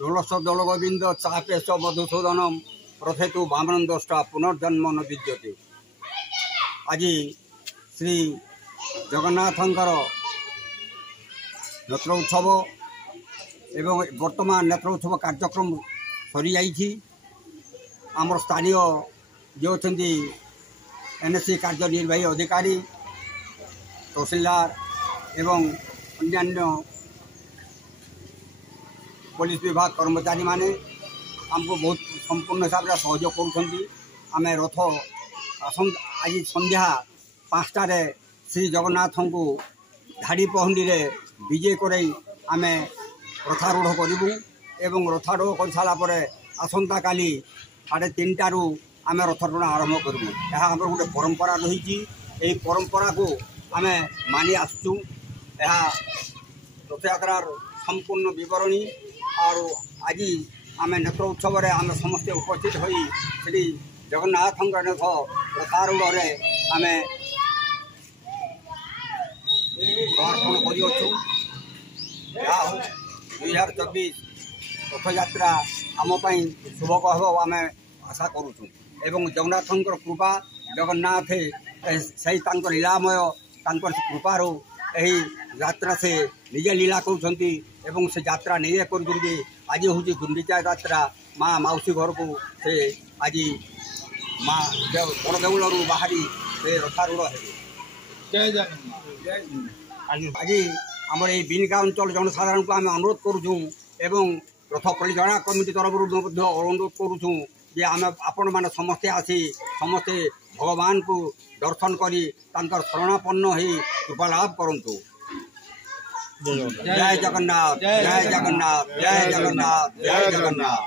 षोलश दल गोविंद चापेश मधुसूदनम प्रथेतु वामन दष्टा पुनर्जन्म न विद्यते। आज श्री जगन्नाथंकर नेत्र उत्सव एवं वर्तमान नेत्र उत्सव कार्यक्रम सरी जाइछि। आमर स्थानीय जो अछंती एनएससी कार्यनिर्वाही अधिकारी तहसीलदार एवं अन्यान्य पुलिस विभाग कर्मचारी माने हमको बहुत संपूर्ण हिसाब से सहयोग करुँच। रथ आज संध्या 5टार श्री जगन्नाथ को धाड़ी पहंडी विजय कराई आम रथारूढ़ करूँ एवं रथारूढ़ कर सारापर आसंता काली 3:30 आम रथटଣା आरंभ करूँ। यह आम गोटे परंपरा रही। यही परंपरा को आम मानि आसुँ। रथयात्रार संपूर्ण विवरणी और आज आम नेत्र उत्सव आम समस्ते उपस्थित हो श्री जगन्नाथ रथ रथारूढ़ आम समर्पण कर 2024 रथयात्रा आमपाई शुभक हम आम आशा करुँ। एवं जगन्नाथ कृपा जगन्नाथ से लीलामय कृपार यही यात्रा से निजे लीला करुँच एवं से यात्रा नहीं कर आज हूँ गुंडीचा यात्रा माँ मौसी घर को से आज माँ बड़देउलू बाहरी से रथारूढ़ है। आज आम ये बिनिका अंचल जनसाधारण को आम अनुरोध करुँ एवं रथ परिचालना कमिटी तरफ अनुरोध करुँ जे आम आपण मैंने समस्ते आसी समस्ते भगवान को दर्शन करी शरणापन्न हो कृपा लाभ करंतु। जय जगन्नाथ जय जगन्नाथ जय जगन्नाथ जय जगन्नाथ।